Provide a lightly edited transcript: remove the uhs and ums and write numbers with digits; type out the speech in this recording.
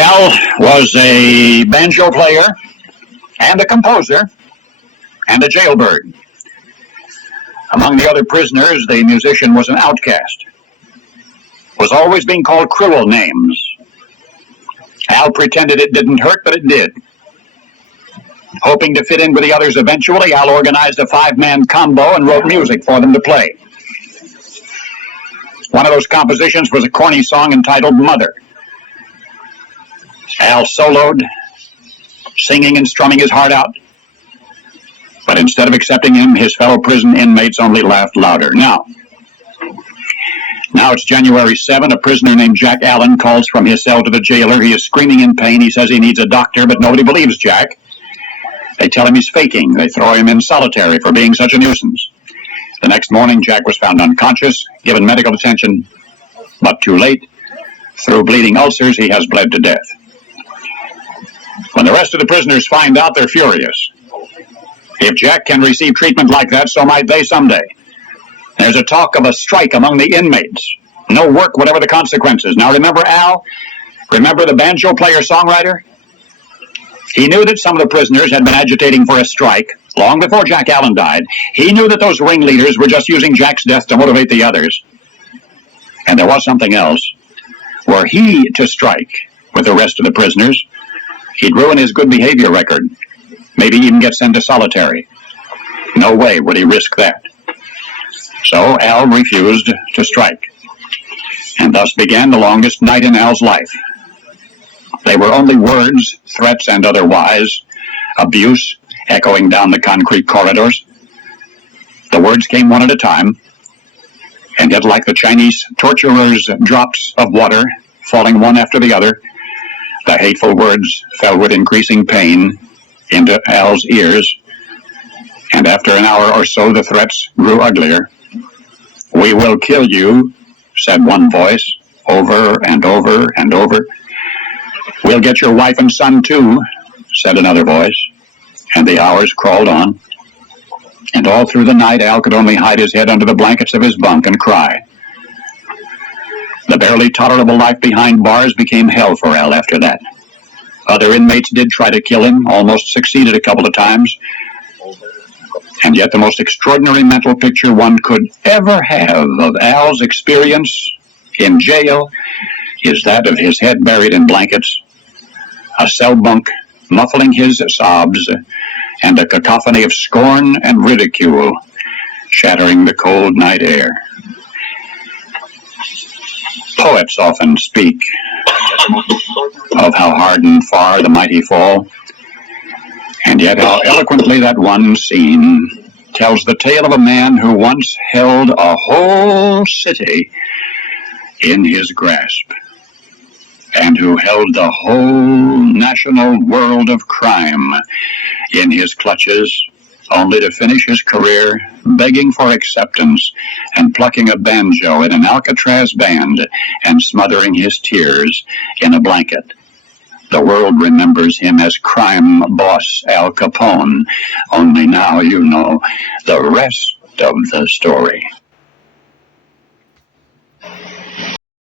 Al was a banjo player and a composer and a jailbird. Among the other prisoners, the musician was an outcast, was always being called cruel names. Al pretended it didn't hurt, but it did. Hoping to fit in with the others eventually, Al organized a 5-man combo and wrote music for them to play. One of those compositions was a corny song entitled Mother. Al soloed, singing and strumming his heart out. But instead of accepting him, his fellow prison inmates only laughed louder. Now it's January 7. A prisoner named Jack Allen calls from his cell to the jailer. He is screaming in pain. He says he needs a doctor, but nobody believes Jack. They tell him he's faking. They throw him in solitary for being such a nuisance. The next morning, Jack was found unconscious, given medical attention, but too late. Through bleeding ulcers, he has bled to death. When the rest of the prisoners find out, they're furious. If Jack can receive treatment like that, so might they someday. There's a talk of a strike among the inmates. No work, whatever the consequences. Now remember Al? Remember the banjo player-songwriter? He knew that some of the prisoners had been agitating for a strike long before Jack Allen died. He knew that those ringleaders were just using Jack's death to motivate the others. And there was something else. Were he to strike with the rest of the prisoners, he'd ruin his good behavior record, maybe even get sent to solitary. No way would he risk that. So Al refused to strike. And thus began the longest night in Al's life. They were only words, threats and otherwise, abuse echoing down the concrete corridors. The words came one at a time, and yet like the Chinese torturers' drops of water falling one after the other, the hateful words fell with increasing pain into Al's ears, and after an hour or so the threats grew uglier. "We will kill you," said one voice, over and over and over. "We'll get your wife and son too," said another voice, and the hours crawled on. And all through the night Al could only hide his head under the blankets of his bunk and cry. The barely tolerable life behind bars became hell for Al after that. Other inmates did try to kill him, almost succeeded a couple of times. And yet the most extraordinary mental picture one could ever have of Al's experience in jail is that of his head buried in blankets, a cell bunk muffling his sobs, and a cacophony of scorn and ridicule shattering the cold night air. Poets often speak of how hard and far the mighty fall, and yet how eloquently that one scene tells the tale of a man who once held a whole city in his grasp, and who held the whole national world of crime in his clutches, only to finish his career begging for acceptance and plucking a banjo in an Alcatraz band and smothering his tears in a blanket. The world remembers him as crime boss Al Capone, only now you know the rest of the story.